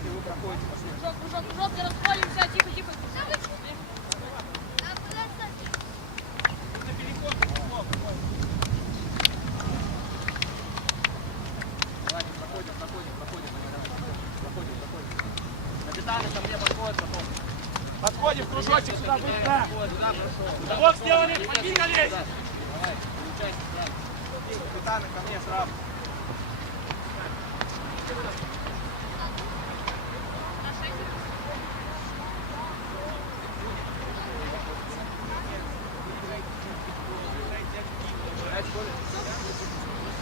сзади вы проходите. Кружок, не расходимся, тихо. Это переход, переход. Давайте, проходим. Капитаны ко мне подходят, потом. Подходим, кружочек сюда быстро. Блок сделали, подвигались. Давай, получайся сразу. Капитаны ко мне сразу.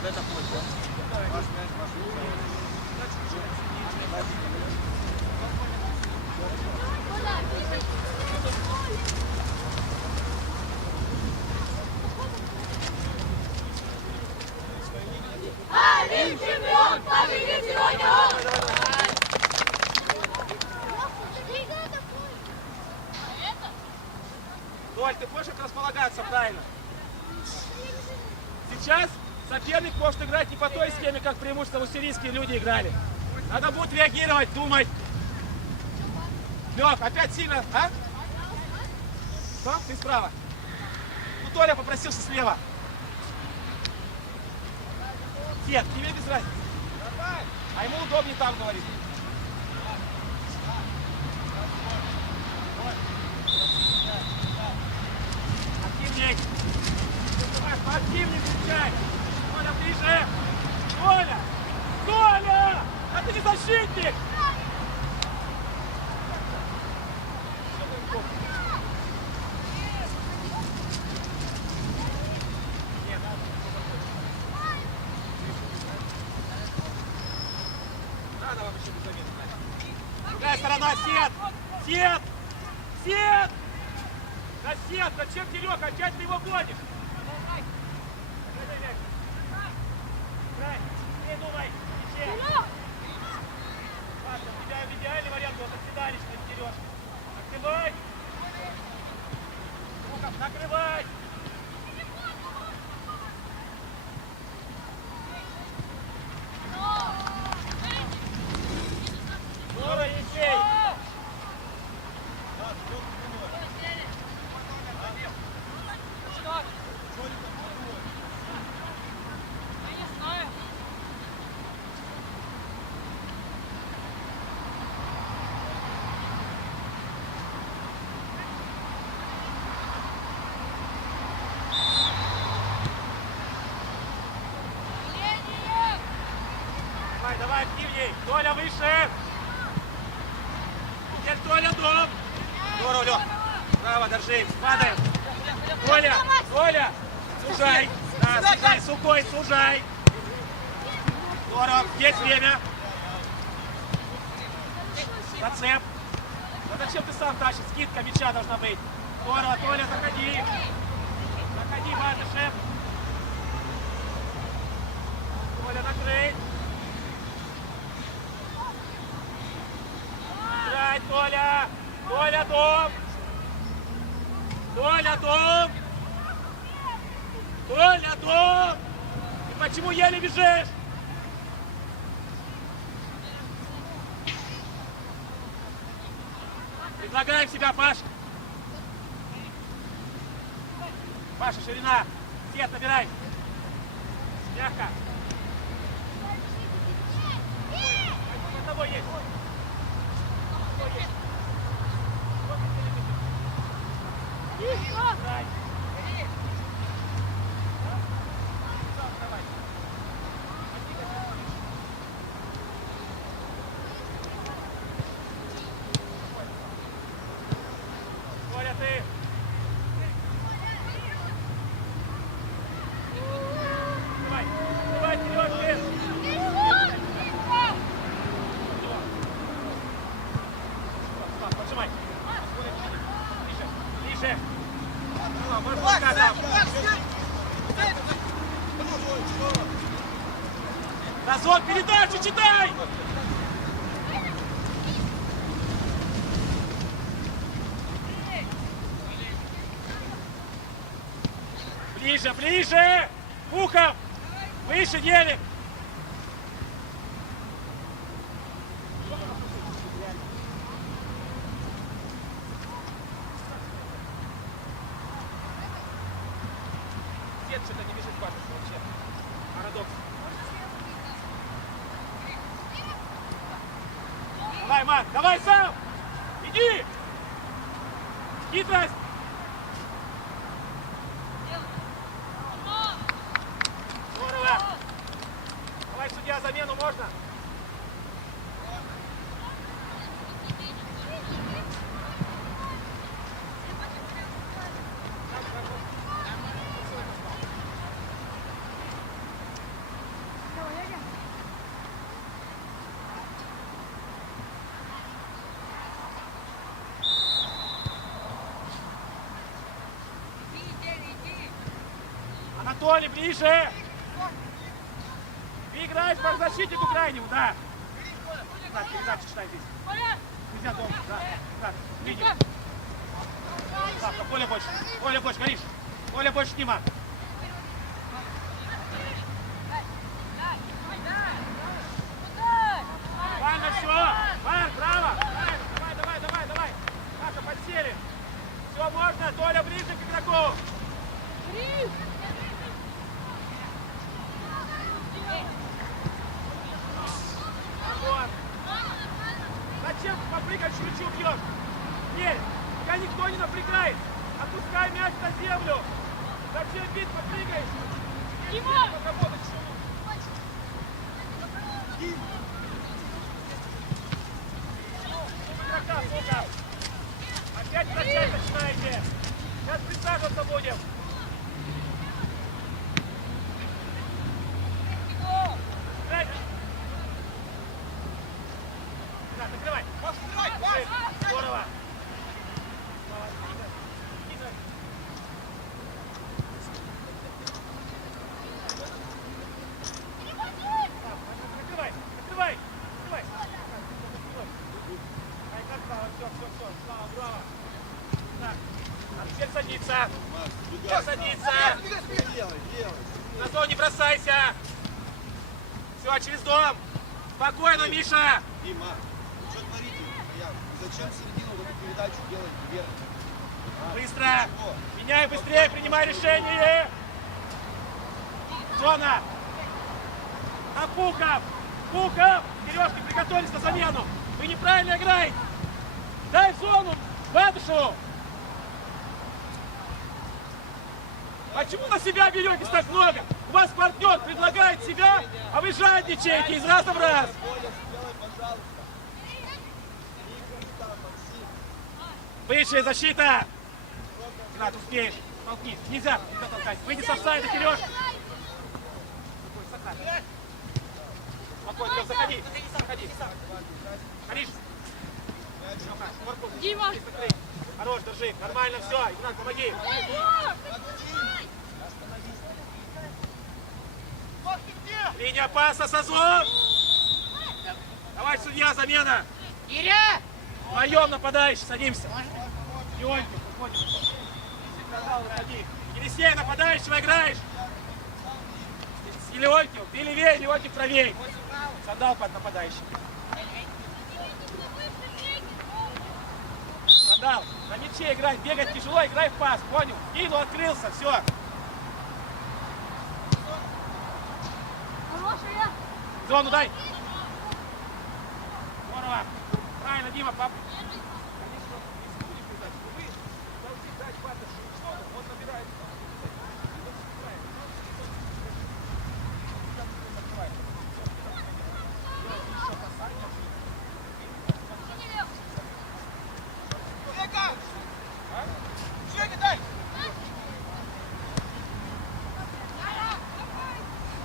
Это путь. Ваш мяч, ваш Один чемпион победит сегодня! Толь, ты можешь как располагаться правильно? Сейчас соперник может играть не по той схеме, как преимущественно сирийские люди играли. Надо будет реагировать, думать. Лёг, опять сильно, а? Что? Ты справа. Ну, Толя попросился слева. Нет, тебе без разницы. А ему удобнее там говорить. Активней. Активней встречай. Толя, ближе. Толя! Толя! А ты не защитник! Другая сторона, сет! Сет! Сет! На сет! Зачем ты лег? Опять ты его гонишь! Не думай! Ладно, у тебя идеальный вариант, вот отседалищ не дерешь. Накрывай! Луков, накрывай! Здорово, Есей! Давай, активней! Толя, выше! Теперь Толя, дом! Здорово, Лёх! Браво, держи! Падаем! Толя! Толя! Сужай! Да, сужай! Сухой, сужай! Здорово! Есть время! Зацеп! Ну зачем ты сам тащишь? Скидка мяча должна быть! Здорово, Толя, заходи! Заходи, Матышев! Толя, накрыть! Толя! Толя, дом! Толя, дом! Толя, дом! Ты почему еле бежишь? Предлагаем себя, Паша! Паша, ширина! Свет набирай! Мягко! Под тобой есть! Коля, ты! Давай! Давай, вперед, вверх! Поджимай! Ближе! Разок, передачу читай! Ближе, ближе! Ухов! Выше, Елик! разок. Давай, Марк, давай сам! Иди! Хитрость! Здорово! Давай, судья, замену можно? Анатолий, ближе! Ты играешь по защитнику крайнему, да? Так, передача читай здесь. Нельзя дома, да. Так, линию. Так, Коля больше, горишь. Коля больше снима. Правильно все. Марк, браво. Давай. Маша, подсели. Все, можно. Толя, ближе к игроку. Зачем попрыгать, ключу бьешь? Нет, пока никто не напрягает. Отпускай мяч на землю. Зачем бить, попрыгаешь? Дима! Поработать игрока, сколько? Опять качать начинаете. Сейчас присаживаться будем. Закрывай. Здорово. Закрывай. Все. Браво. Так. Теперь садиться. На зону не бросайся. Все, через дом. Спокойно, Миша. Дима, вы что творите? Зачем середину вот эту передачу делаете вверх? Быстро. Меняй быстрее, принимай решение. Зона. На Пухов. Сережки, приготовились на замену. Вы неправильно играете. Дай в зону. Бабушеву. Почему на себя беретесь так много? У вас партнер предлагает себя, а вы жадничаете из раза в раз. Высшая защита. Игнат, успеешь. Толкни. Нельзя толкать. Выйди с офсайда, Сереж. Спокойно, заходи. Хариш. Дима! Хорош, держи. Нормально все. Игнат, помоги. Линия паса, Сазон. Давай, судья, замена. Иря! Вдвоем нападающий, садимся. Леонтьев, уходим. Елисей, нападающего играешь. И Леонтьев, ты левее, Леонтьев правее. Сандал под нападающим. Сандал, на мяче играй, бегать тяжело, играй в пас, понял? Кинул, открылся, все. Хорошая! Зону дай. Здорово. Правильно, Дима, пап.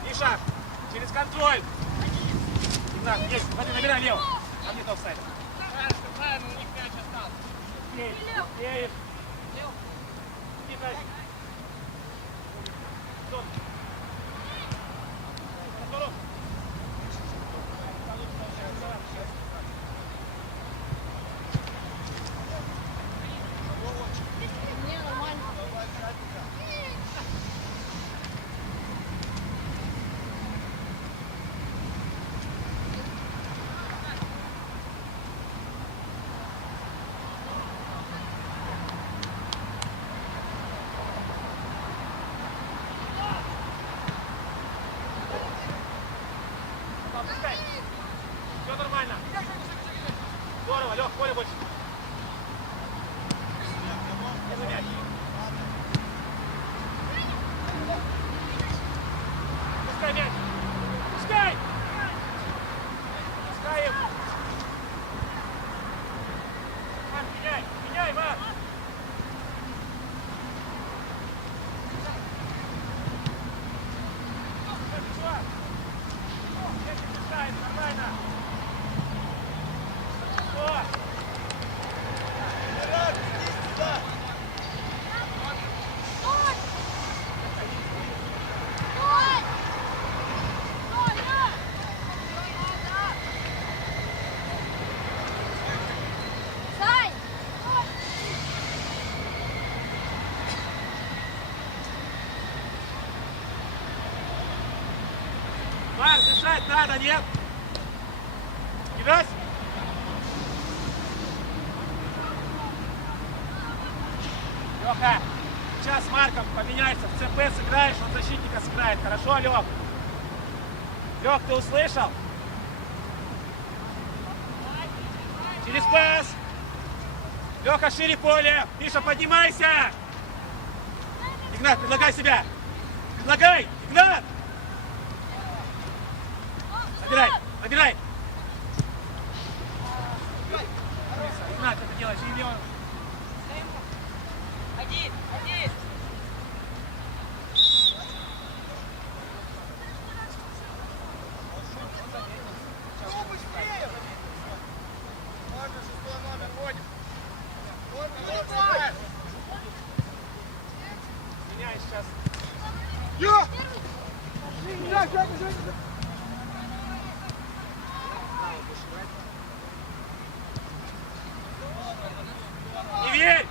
Миша, через контроль. Игнат, есть, смотри, набирай лево. А мне офсайд. Правильно, у них мяч остался. Успеешь. Кидай. Зон. Осторожно. Мне нормально. Лева, Лех, поле больше. Не за мяч. Пускай мяч. Пускай! Пускай им. Марк, меняй, меняй, Марк. Нормально. О! Мират, иди сюда. Марк, дышать надо, нет? Кидать? Леха, сейчас с Марком поменяйся, в ЦП сыграешь, он защитника сыграет. Хорошо, Лех? Лех, ты услышал? Через пас! Леха, шире поле! Миша, поднимайся! Игнат, предлагай себя! Предлагай! Игнат! Набирай! Набирай! Игнат, это делаешь, и лево. Один, один. Ну, быстрее. Можно, 6 номер, ходим. Меняй сейчас. Я! Не верь!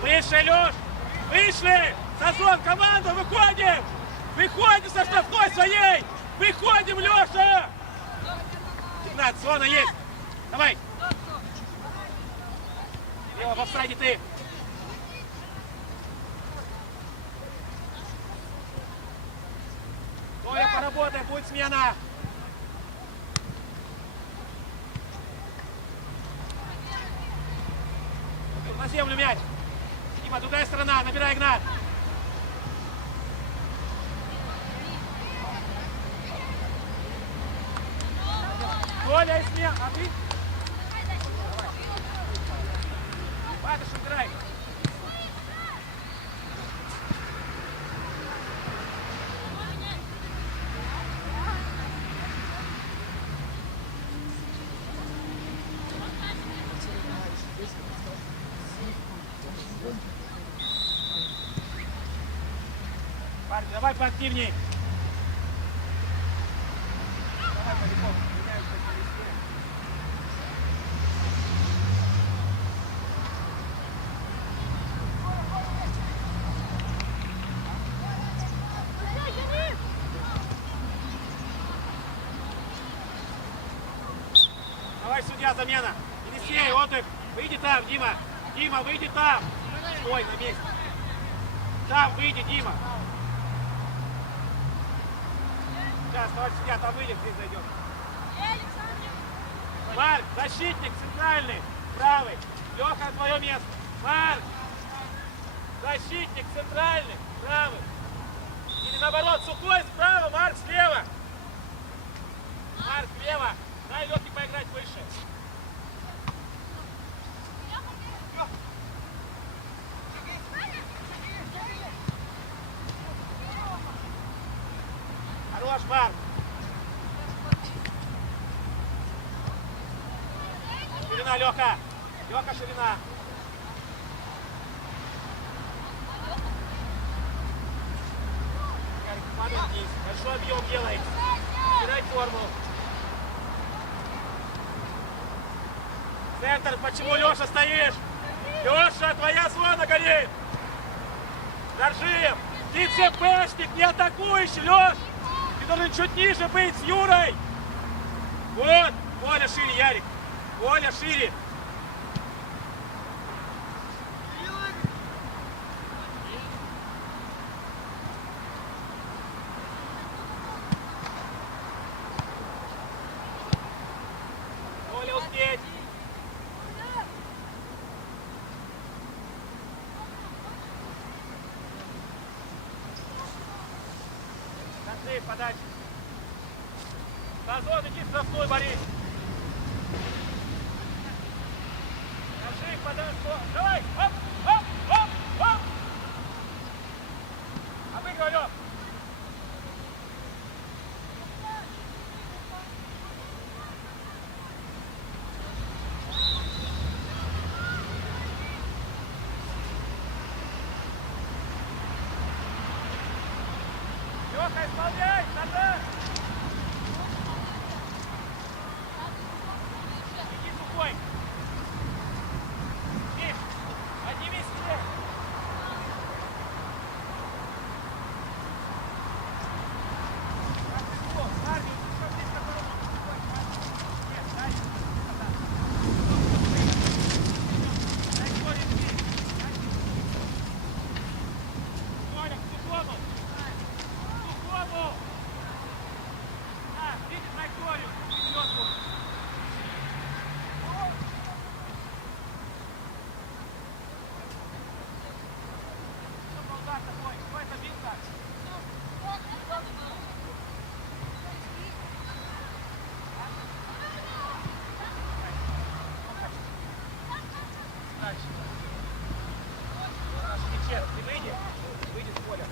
Выше, Леш! Вышли! Сазон, команду, выходим! Выходим со штрафной своей! Выходим, Леша! 15, зона есть! Давай! Лева, в офсайде ты! Толя, поработай, будет смена! На землю мяч! Дима, другая сторона, набирай, Игнат! Толя, и смена! А ты? Батыш, играй! Парни, давай поактивней. Давай, Поляков, меняемся через стену. Давай, судья, замена. Елисей, отдых. Выйди там, Дима. Дима, выйди там. Стой на месте. Там, выйди, Дима. Сейчас, товарищ судья, там выйдет, здесь зайдет. Марк, защитник центральный, правый. Леха, твое место. Марк, защитник центральный, правый. Или наоборот, Сухой справа, Марк слева. Марк слева. Дай Лехе поиграть выше. Хорош, Марк. Ширина, Леха. Леха, ширина. Падай вниз. Большой объем делай. Убирай форму. Центр, почему, Леша, стоишь? Леша, твоя зона горит. Держи. Ты ЦПшник, не атакующий, Леш. Ты должен чуть ниже быть с Юрой. Вот. Коля шире, Ярик. Коля шире. Дорожи, подача. Дозон, иди в штрафной, Борис. Дорожи, подача. Давай, оп, оп, оп, оп. Обыгрывай, Лёв. Лёха, исполняй, надо. Иди сухой. Миш, поднимись вверх. Ты выйди с поля.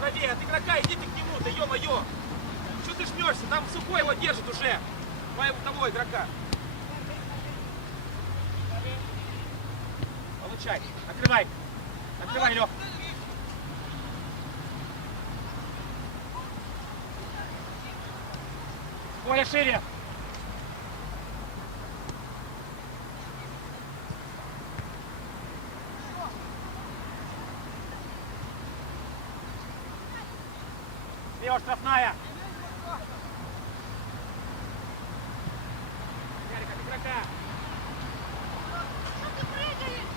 Правее, от игрока идите к нему, да ё-моё! Что ты жмешься? Там сухой его держит уже! Твоего того игрока! Получай! Накрывай! Накрывай, Лёх! Коля, шире! Слева штрафная. Ярик, от игрока. Что ты прыгаешь?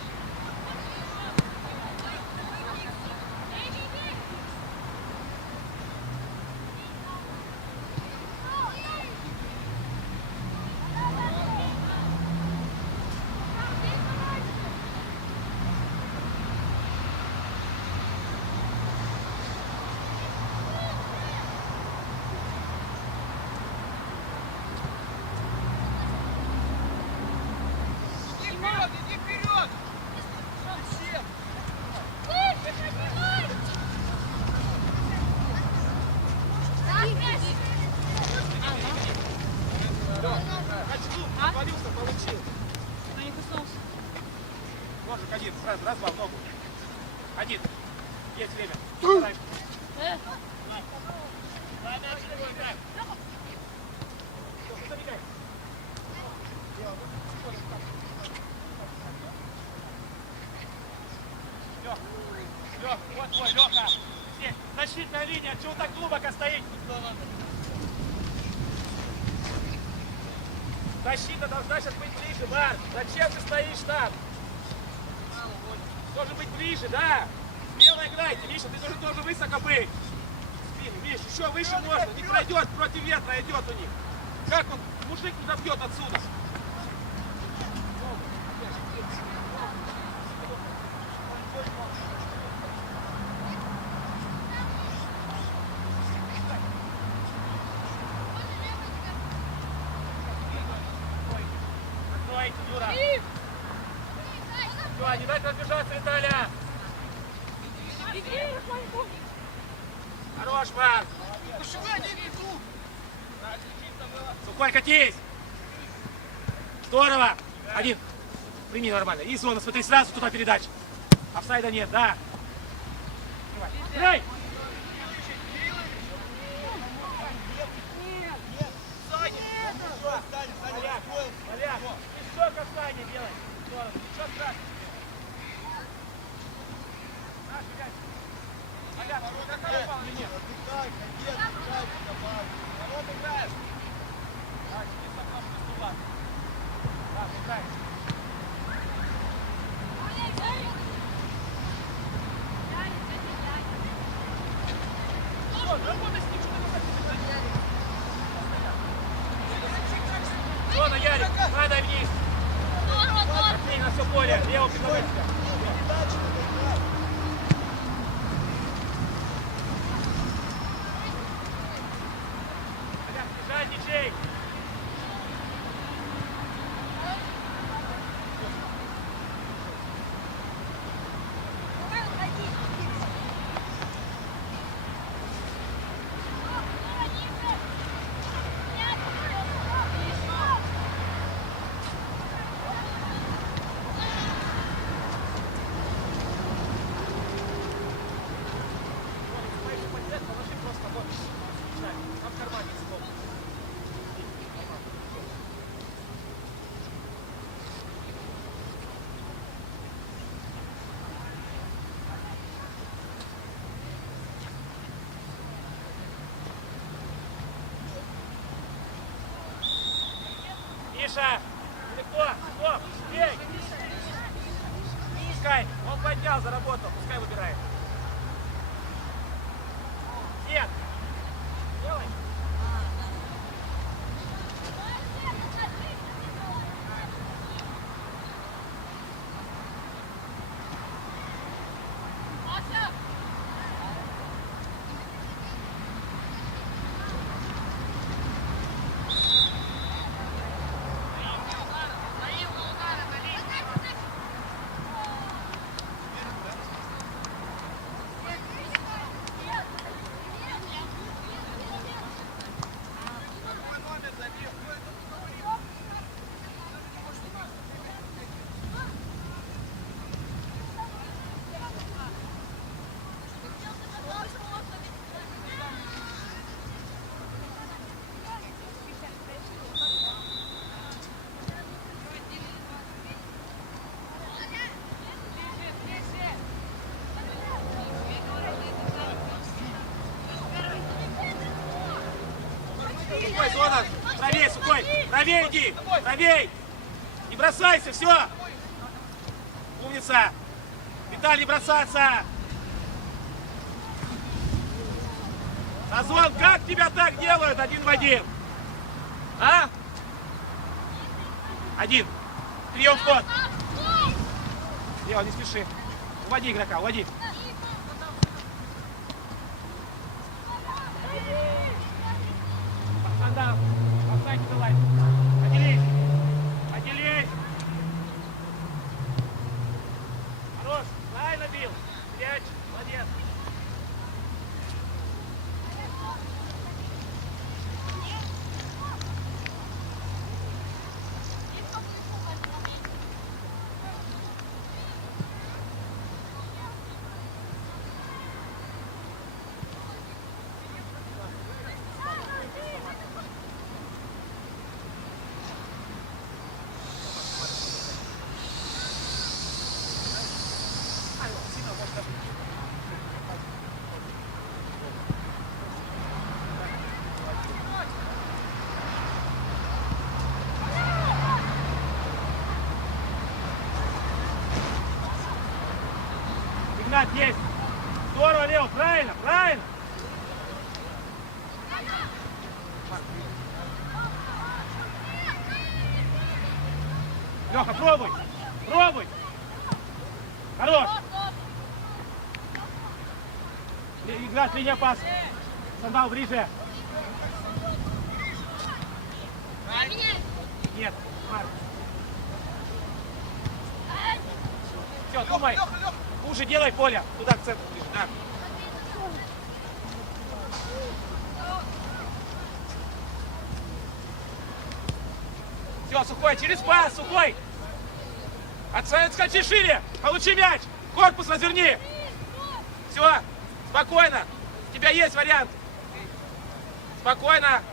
Иди вперед! Отвалился, получил. А не куснулся. Ножик один, сразу, раз, два, в ногу. Один. Есть время. Давай. Забегай. Лёх, вот твой, Лёха. Здесь защитная линия, чего так глубоко стоит? Защита должна сейчас быть ближе, Марк. Зачем ты стоишь там? Должен быть ближе, да? Смело играйте, Миша, ты должен тоже высоко быть. Спину, Миш, еще выше можно. Не пройдет, против ветра идет у них. Как он, мужик не добьет отсюда? Откройте, Юра. Все, не дайте разбежаться, Виталя. Хорош, Марк. Сухой, катись. Здорово. Один. Прими нормально. И зона, смотри, сразу туда передача. Офсайда нет, да. Играй. Валяк, ты что касание делай? Здорово. Что страшно? Наш, играй. Валяк, какая упала или нет? Народ играет. Зона, Ярик, падай вниз. Отлично, на все поле. Лево предложи себя. Передачу надо играть. Жадничай. Миша! Или кто? Стоп! Бей! Пускай! Он поднял, заработал. Пускай выбирает. Нет! Делай! Сухой, зона! Правей, Сухой! Правей иди! Правей! Не бросайся, все! Умница! Виталий, не бросаться! Назван, как тебя так делают один в один? А? Один. Прием в ход. Лео, не спеши. Уводи игрока, уводи. Анда, офсайд давай. Отделись. Отделись. Хорош. Правильно бил. Мяч. Молодец. Игнат, есть! Здорово, Лео, правильно, правильно! Леха, пробуй! Пробуй! Хорош! Игнат, линия пас! Сандал, ближе! Нет, Марк. Все, думай! Уже делай поле! Туда, к центру ближе, да. Все, Сухой, через пас, Сухой! Отскочи шире! Получи мяч! Корпус разверни! Все, спокойно! У тебя есть вариант! Спокойно!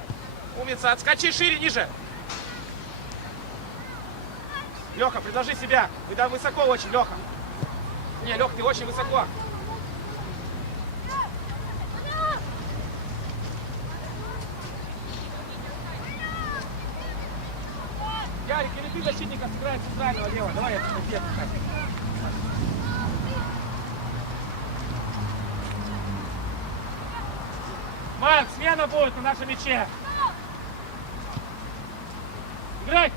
Умница! Отскочи шире, ниже! Леха, предложи себя! Вы там высоко очень, Леха! Не, Лех, ты очень высоко! Ярик, или ты защитника сыграет центрального лева? Давай я тут где-то. Марк, смена будет на нашем мяче. Играть!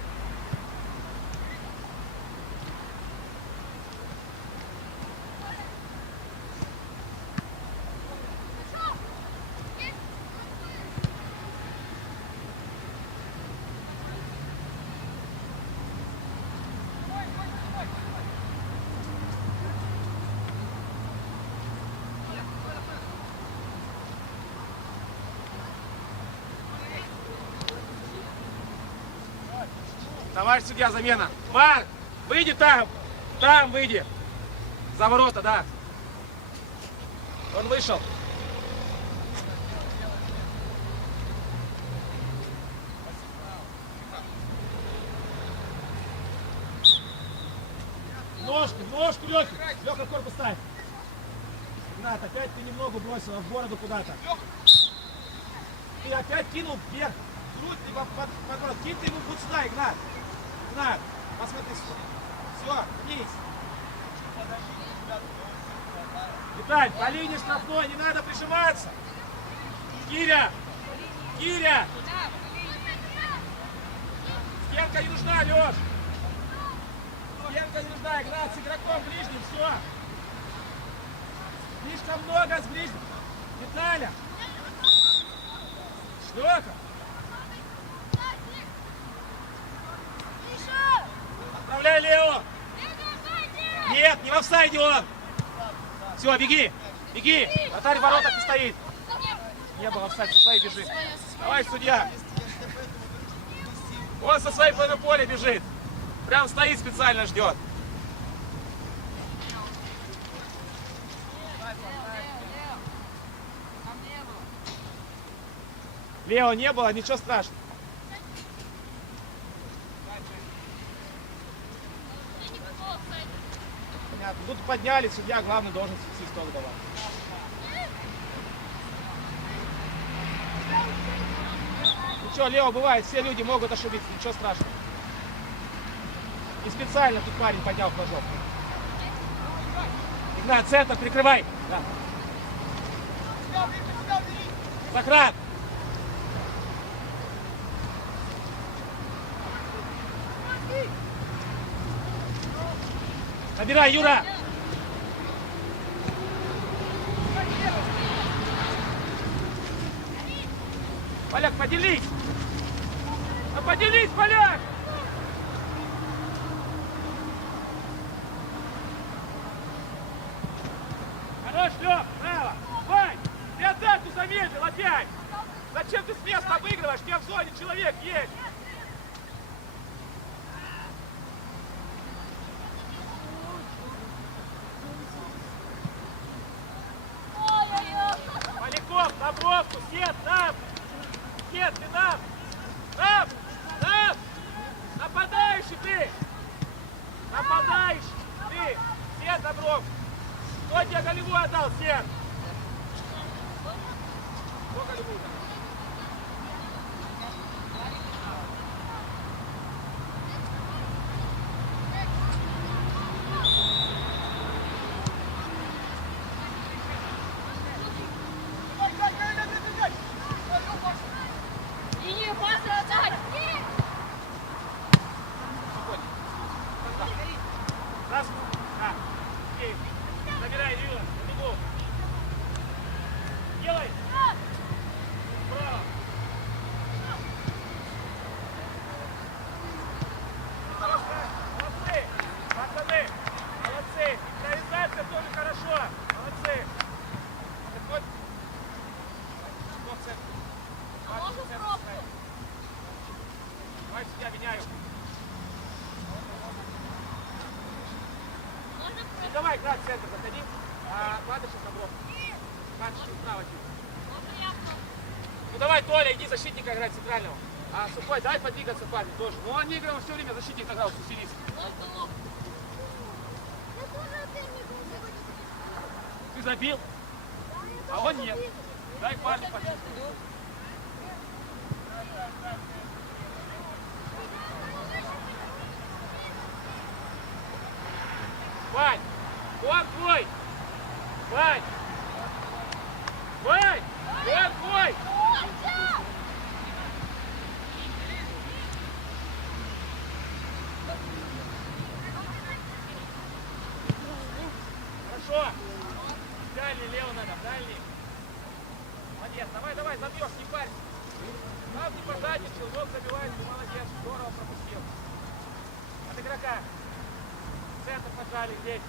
Товарищ судья, замена. Марк, выйди там. Там выйди. За ворота, да. Он вышел. Ножку, Лёха. Лёха, корпус ставь. Игнат, опять ты немного бросил в бороду куда-то. Ты опять кинул вверх. Грудь, либо подбород. Кинь ты ему вот сюда, Игнат. Игнат, посмотри сюда. Все, вниз. Виталь, по линии штрафной, не надо прижиматься. Киря! Киря! Стенка не нужна, Лёш. Стенка не нужна, Игнат, с игроком ближним, все. Слишком много с ближним. Виталя! Шлёка! Отправляй Лео! Нет, не в офсайде он! Все, беги! Беги! Вратарь в воротах не стоит! Не было офсайда, со своей бежит. Давай, судья! Он со своей половины поля бежит! Прям стоит специально, ждет! Лео не было, ничего страшного. Понятно. Тут подняли, судья главный должен свисток давать. Ничего, Лео, бывает, все люди могут ошибиться, ничего страшного. Не специально тут парень поднял флажок. Игнат, центр, прикрывай. Да. Сократ. Набирай, Юра! Поляк, поделись! А поделись, Поляк! Хорош, Лёх, браво! Вань, ты атаку замедлил опять! Зачем ты с места обыгрываешь? У тебя в зоне человек есть! На бровку, Сет, там! Сет, ты там! Там! Там! Нападающий ты! Нападающий ты! Сет, на бровку! Кто тебе голевую отдал, Сет? Кто голевую отдал? Забирай, Юра, побегу. Делай. Браво. Молодцы. Пацаны. Молодцы. Реализация тоже хорошо. Молодцы. Вот. Что в центре? Давай сюда меняю. Ну, давай, играть в центр, заходи. Падаешь на бровку. Падаешь справа. Ну давай, Толя, иди защитника играть центрального. Сухой, дай подвигаться парень тоже. Ну он не играл все время, защитник играл, Сусилис. Ты забил, а он нет. Дай парню почувствовать. Вань, он твой! Вань! Вань! Он твой! Ростов не пожадничал, мог забивать, ты молодец, здорово пропустил. От игрока. Центр поджали здесь.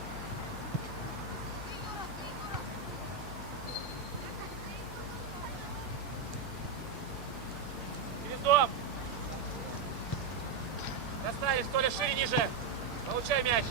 Через дом. Доставишь, Толя, шире, ниже. Получай мяч.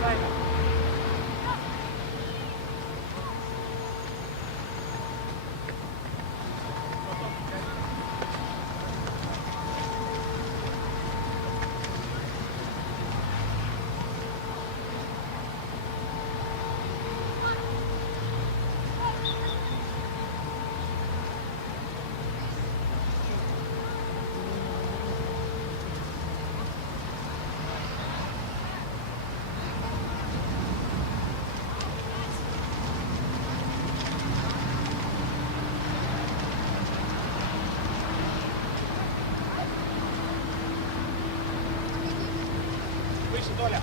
Зайка. Выше, Толя.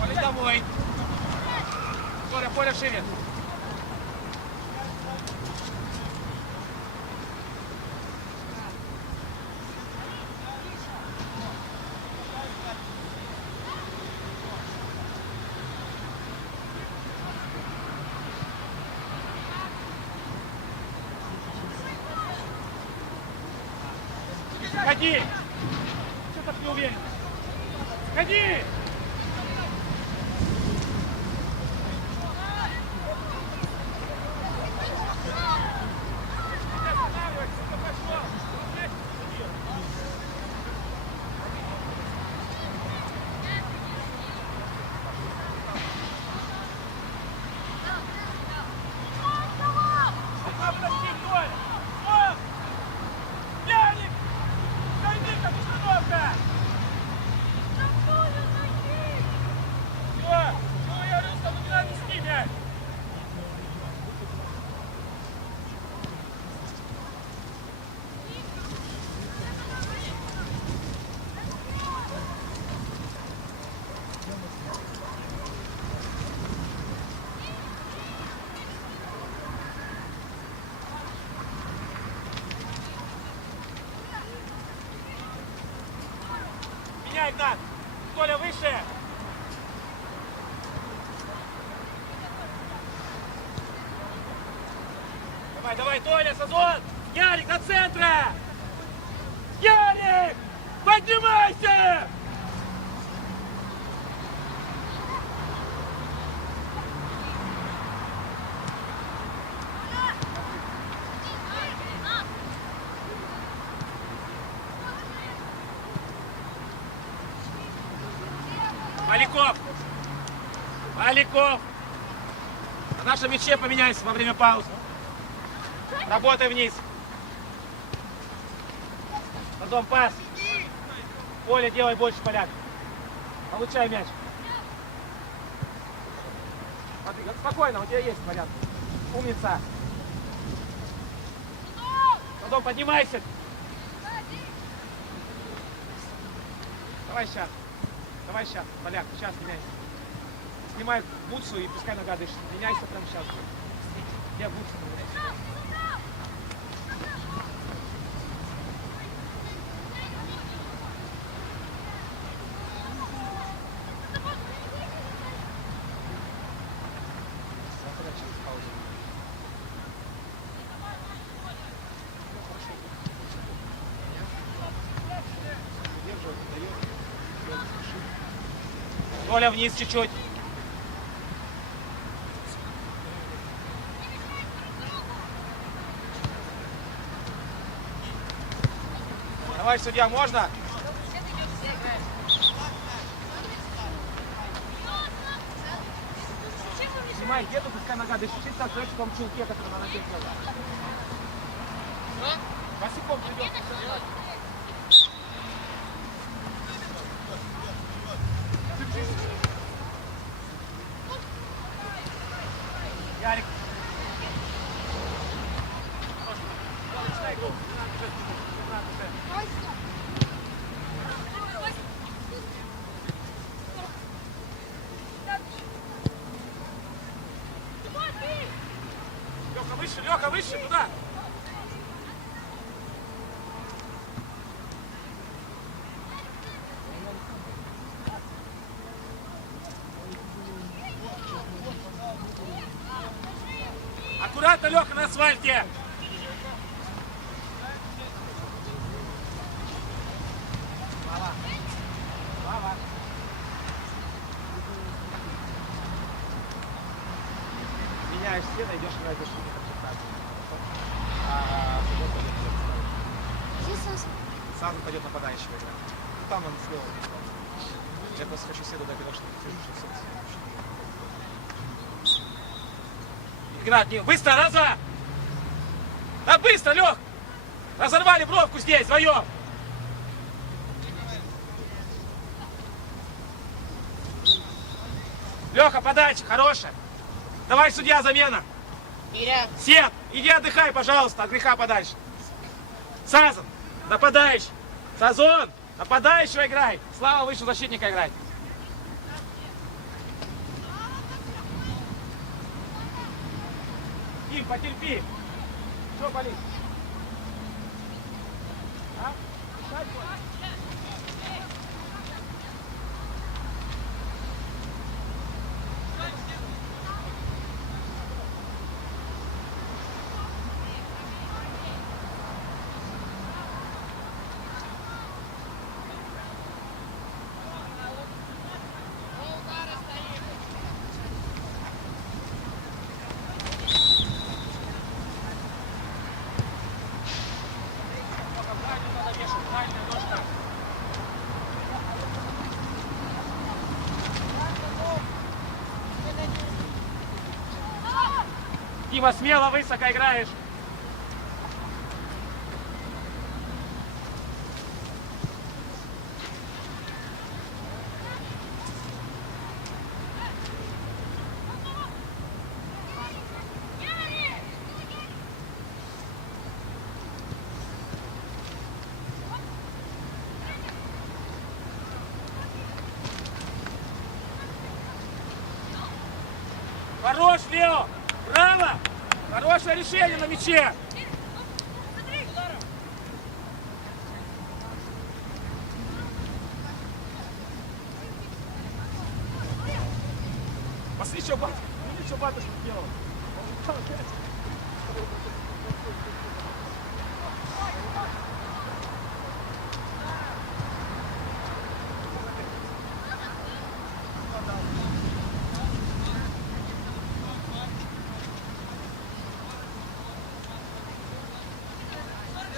Толя, домой. Толя, поле шире. Ходи! Что так не уверен? Ходи! Меняй, Игнат! Толя, выше! Давай, давай, Толя, Сазон! Ярик, на центре! Ярик! Поднимайся! Маликов! Маликов! На нашем мяче поменяйся во время пауз. Работай вниз. Потом пас. Поле, делай больше, поляк. Получай мяч. Смотри, спокойно, у тебя есть поляк. Умница. Потом поднимайся. Давай сейчас. Давай сейчас, поляк, сейчас меняйся. Снимай бутсу и пускай нога дышит. Меняйся прямо сейчас. Где бутсу меняйся? Толя, вниз чуть-чуть. Давай, судья, можно? Снимай где-то, пускай нога дышит. Чисто в том чулке, который на ноге сделал. Босиком придет. Ярик. Начинай игру. выше, Леха, выше, туда. Аккуратно, Леха, на асфальте. Слава. Меняешь стены, идешь играть защитником. А Сазон пойдет играть. Сазон пойдет нападающего играть. Ну, там он слева. Я просто хочу седу добирать, чтобы ты все. Игнат, не... Быстро, раза! Да быстро, Лех! Разорвали бровку здесь, вдвоем! Леха, подача, хорошая. Давай, судья, замена. Сет, иди отдыхай, пожалуйста, от греха подальше. Сазон, нападающий. Сазон, нападающего играй. Слава вышел защитника играть. Им, потерпи. Что болит? А? Дышать больно? Дима, смело, высоко играешь. Хорош, Лео! Браво! Хорошее решение на мяче! Посмотри, что батюшка, видишь, что батюшка сделал?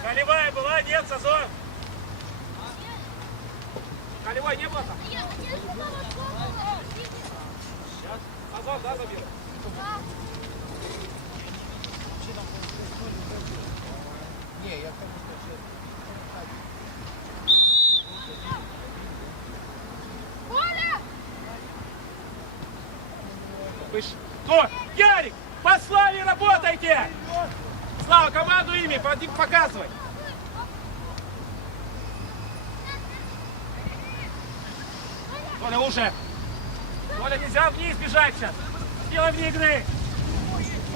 Голевая была, нет, Сазон? Голевой не было там? Сейчас. Сазон, да, забил? Не, я как Выше. Кто? Ярик! Послали, работайте! Слава, команду ими, показывай! Толя, уже! Толя, нельзя вниз бежать сейчас! Сделай вне игры!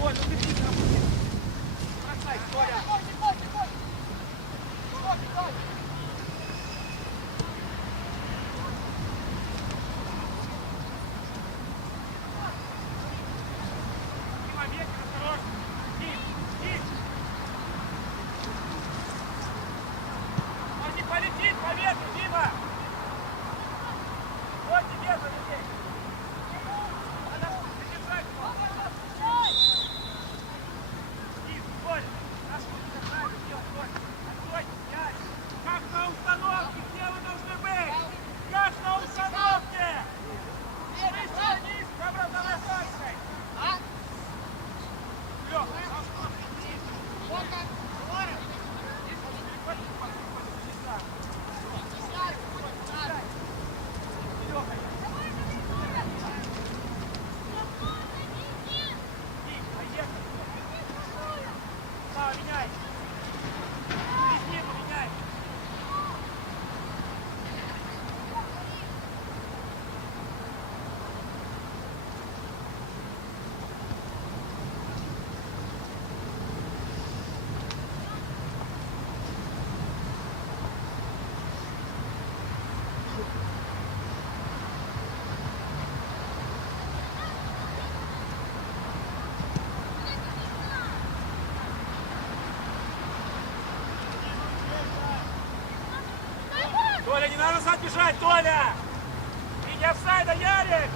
Толя, ты бежишь! Бросай, Толя! бежать, Толя! Иди офсайда, Ярик!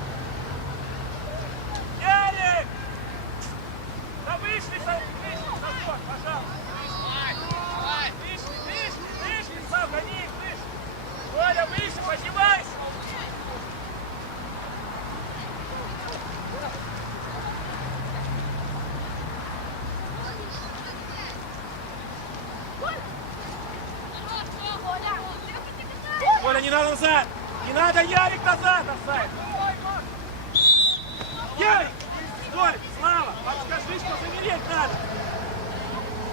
Ярик! Да вышли, Сафон, пожалуйста! Вышли, Слав, гони их, выше! Толя, выше, поднимайся! Коля, не надо назад! Не надо, Ярик, назад! Офсайд! Ярик! Стой! Слава! Подскажи, что замереть надо!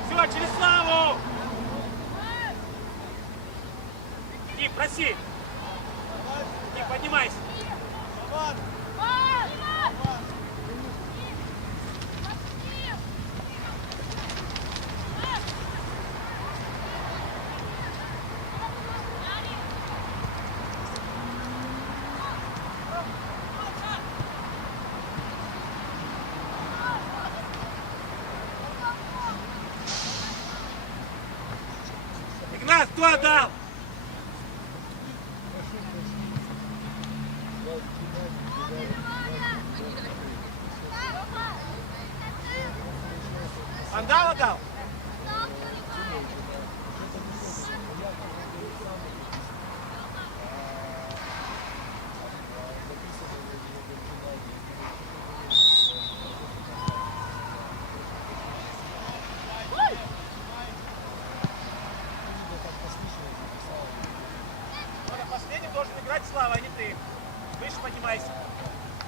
Все, через Славу! Дим, проси! Дим, поднимайся! Игнат, кто отдал? Сандал отдал? Последним должен играть Слава, а не ты. Выше поднимайся.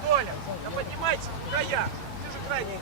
Толя, да поднимайся, края. Ты же крайний.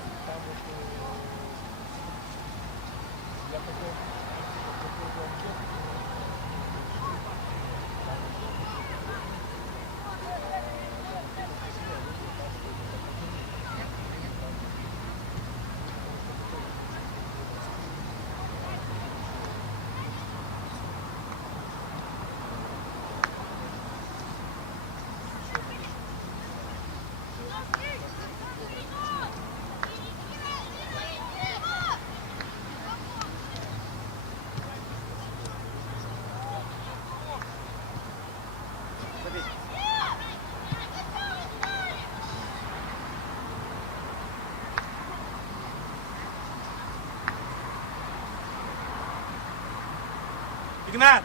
Игнат!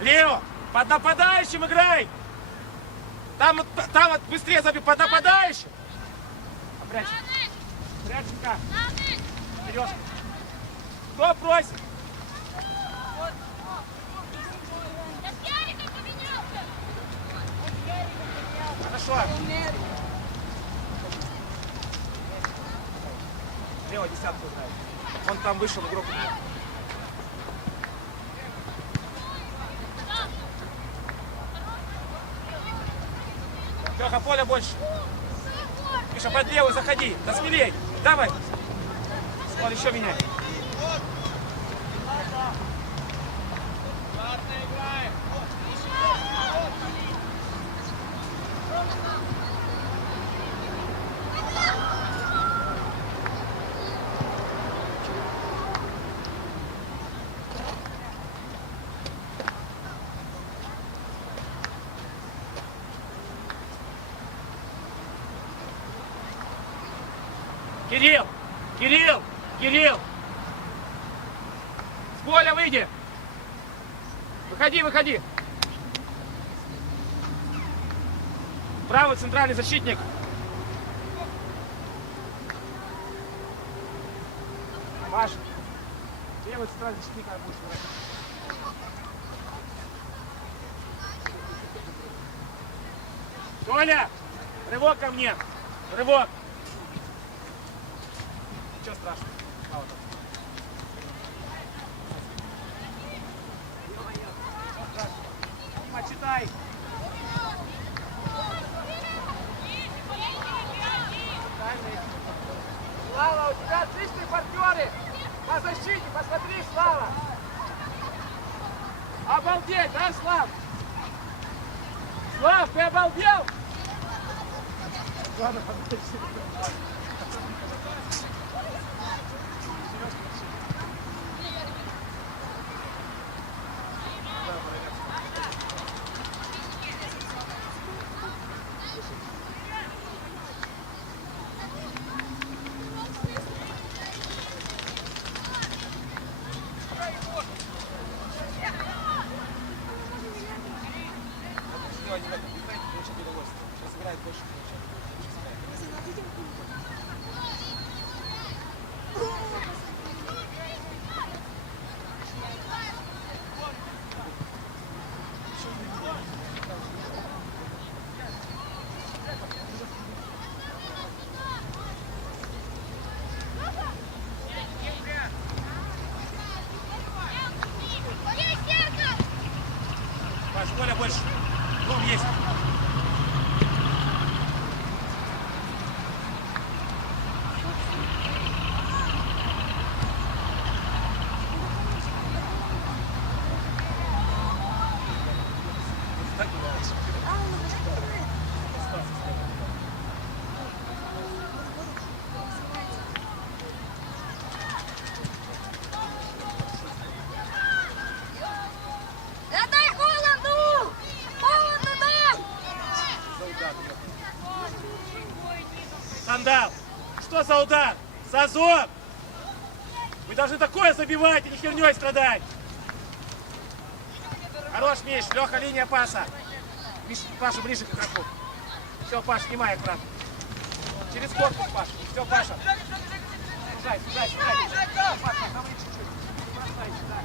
Лео! Под нападающим играй! Там вот быстрее забей, под нападающим! Прячь! Прячь-ка! Вперед! Кто просит? Хорошо! Лео десятку играет. Он там вышел в группу. Леха, поля больше. Миша, под левую заходи. Да смелей. Давай. Вот еще меняй. Кирилл! Кирилл! Кирилл! С поля выйди! Выходи, выходи! Правый центральный защитник! Паш! Левый центральный защитник будешь играть. Толя! Рывок ко мне! Рывок! Ничего страшного. Почитай. Слава, у тебя отличные партнеры. По защите, посмотри, Слава. Обалдеть, да, Слав? Слав, ты обалдел? Ладно, подожди. Да, скандал. Что за удар? Сазон! Вы должны такое забивать, а не херней страдать. Хорош, Миш. Леха, линия паса. Миш, Паша, ближе к игроку. Все, Паш, снимай аккуратно. Через корпус, Паша. Все, Паша. Сужай. Паша, давай чуть-чуть. Бросай сюда.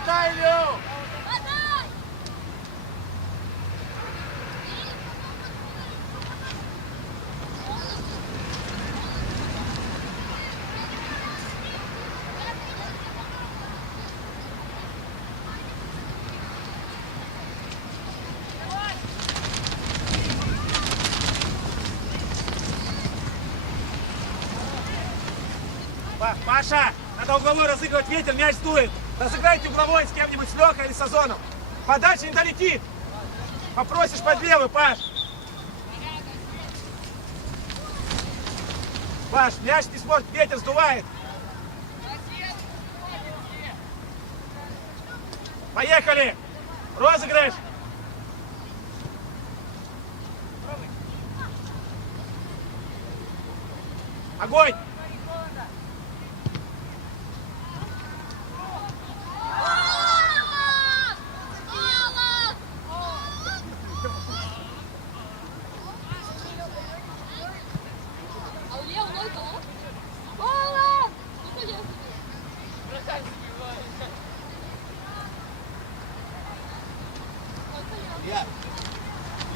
Отдай, Лев! Паша, надо угловой разыгрывать ветер, мяч дует. Разыграйте угловой с кем-нибудь, с Лехой или с Озоном. Подальше не долетит. Попросишь под левый, Паш. Паш, мяч не сможет, ветер сдувает. Поехали. Розыгрыш. Огонь.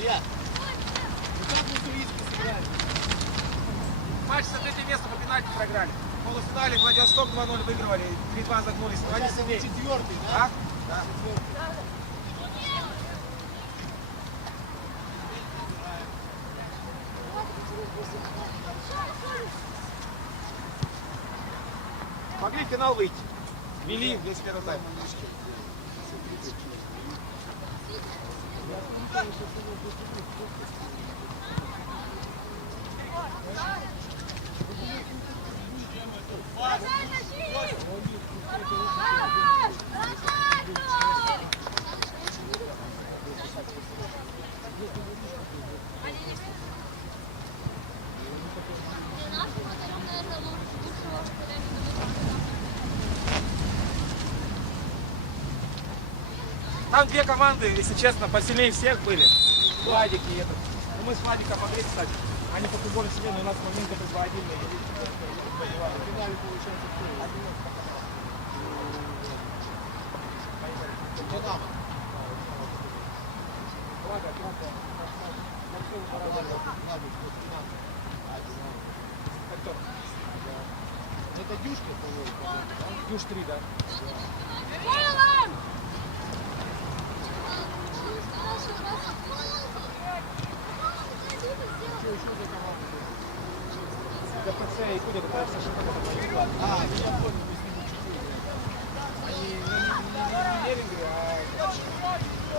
Илья, ну как мы с сыграли? Матч за третье место по пенальти проиграли. В полуфинале Владивосток 2-0 выигрывали, 3-2 загнулись. Они сильнее. Четвертый, да? А? Да. Могли в финал выйти. Вели весь первый тайм. Там две команды, если честно, посильнее всех были. Владик и этот. Ну, мы с Владиком могли, кстати. Они по футболу сильнее, но у нас моменты по 2-1. Это Дюшка, по-моему. Дюш 3, да. ДПЦ и Кудя, это Саша. А, я понял, мы с ним учили. Они не Неринги, а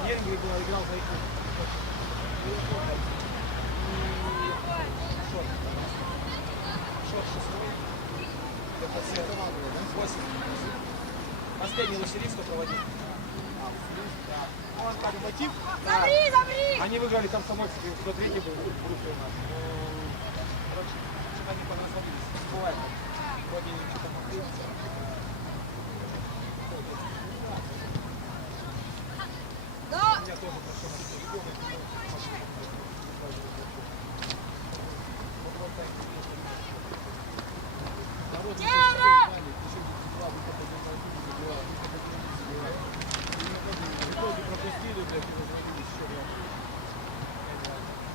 Неринги играл за их. Шот 6. ДПЦ 8. Последний лошадист, кто проводил. Он как мотив. Замри, замри! Они выиграли там комсомольцы, кто третий был в группе у нас. Короче, что-то они подразумелись. Бывает. Вроде что-то могли. Да! Я тоже прошел на стадионе. Тера!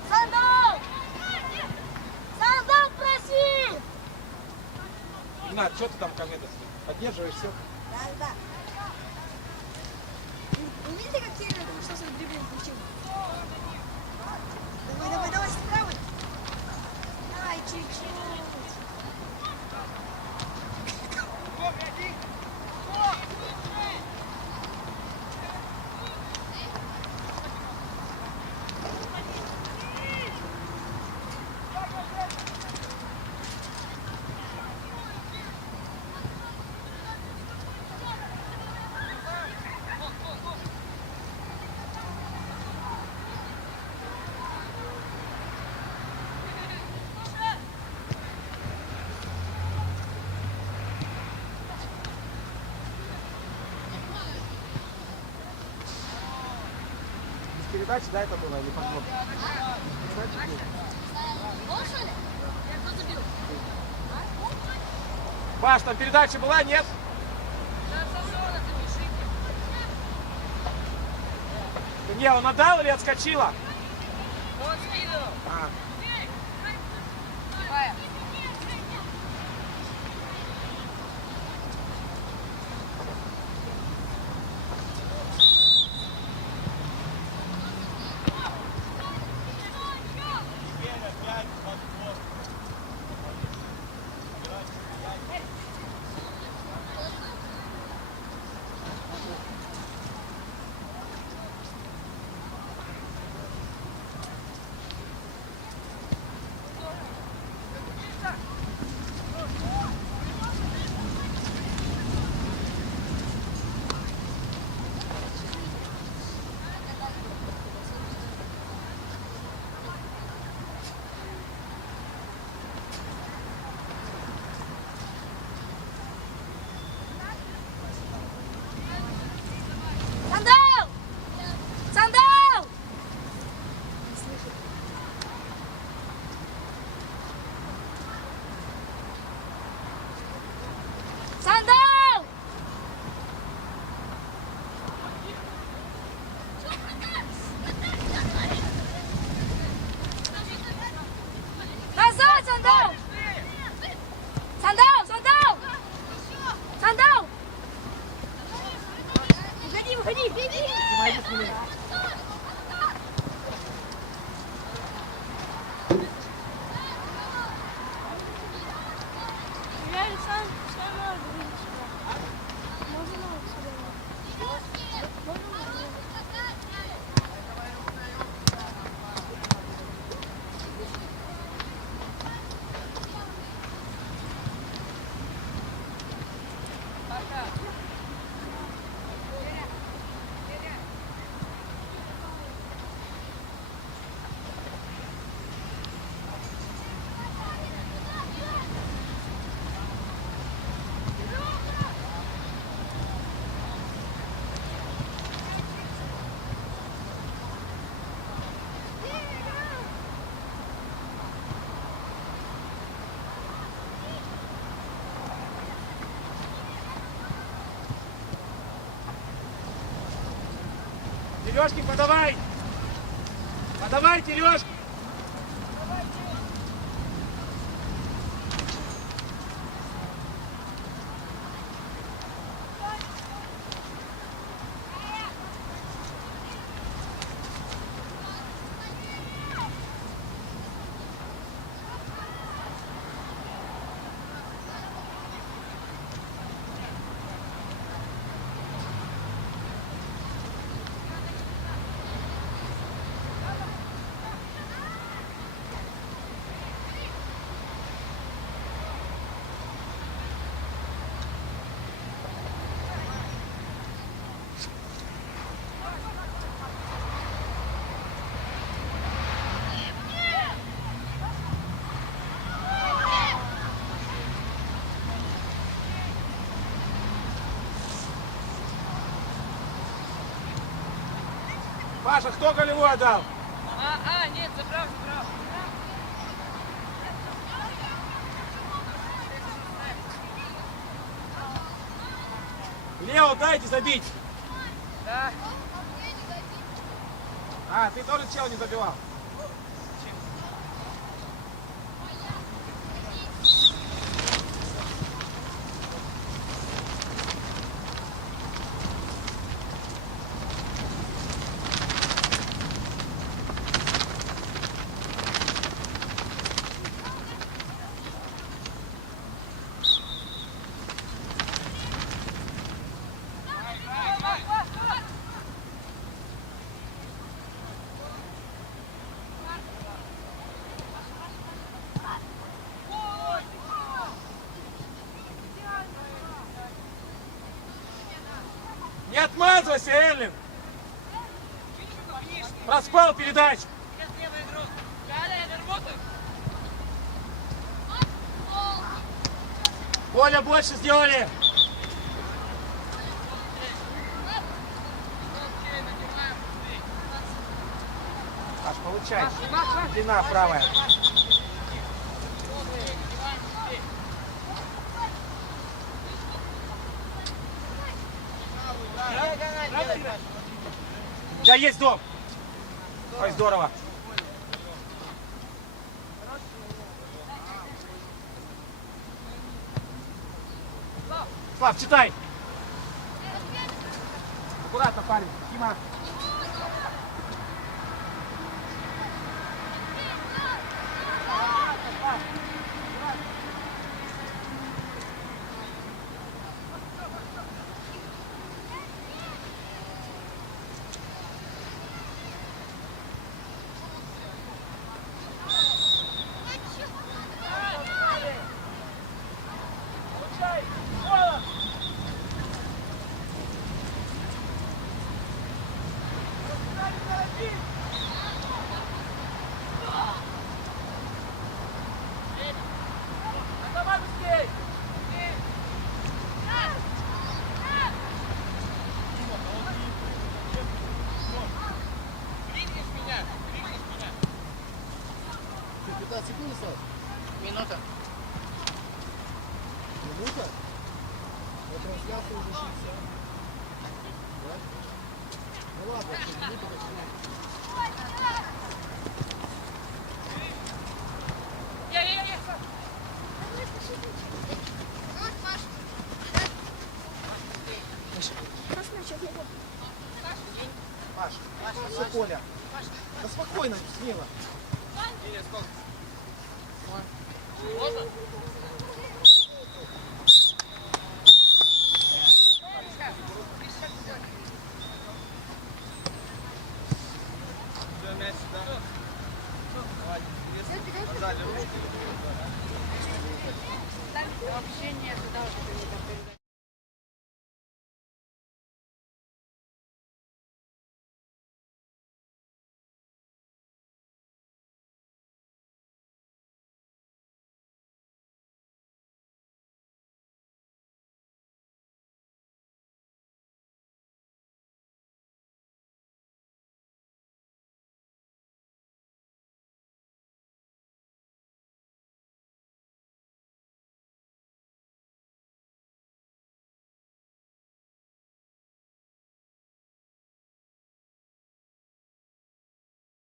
Сандал! Сандал, проси! Игнат, что ты там ко мне поддерживаешь все? Да, да. Вы видите, как Кирилл только что свой дриблинг включил? Давай, давай, давай, справа! Ай, чуть-чуть. Передачи, да, это было или подвод? Паш, там передача была, нет? Не, он отдал или отскочила? Он скидывал. А. Сандал! Сандал! Сандал! Назад, Сандал! Сандал, Сандал! Сандал! Выходи, выходи, беги! Я сам Терешки, подавай! Подавай, Терешки! Паша, кто голевой отдал? Нет, забрал. Лео, дайте забить. Да. А, ты тоже чел не забивал? Не отмазывайся, Эрлин! Проспал передачу! Коля, больше сделали! Аж получай. Длина правая. У тебя есть дом. Ой, здорово. Слав, читай. Аккуратно, парень. Дима. Секунды осталось? Минута. Минута? На трансляцию уже 60. Да? Ну ладно, минута почему? Паш, все, Коля. Да спокойно, смело. Можно?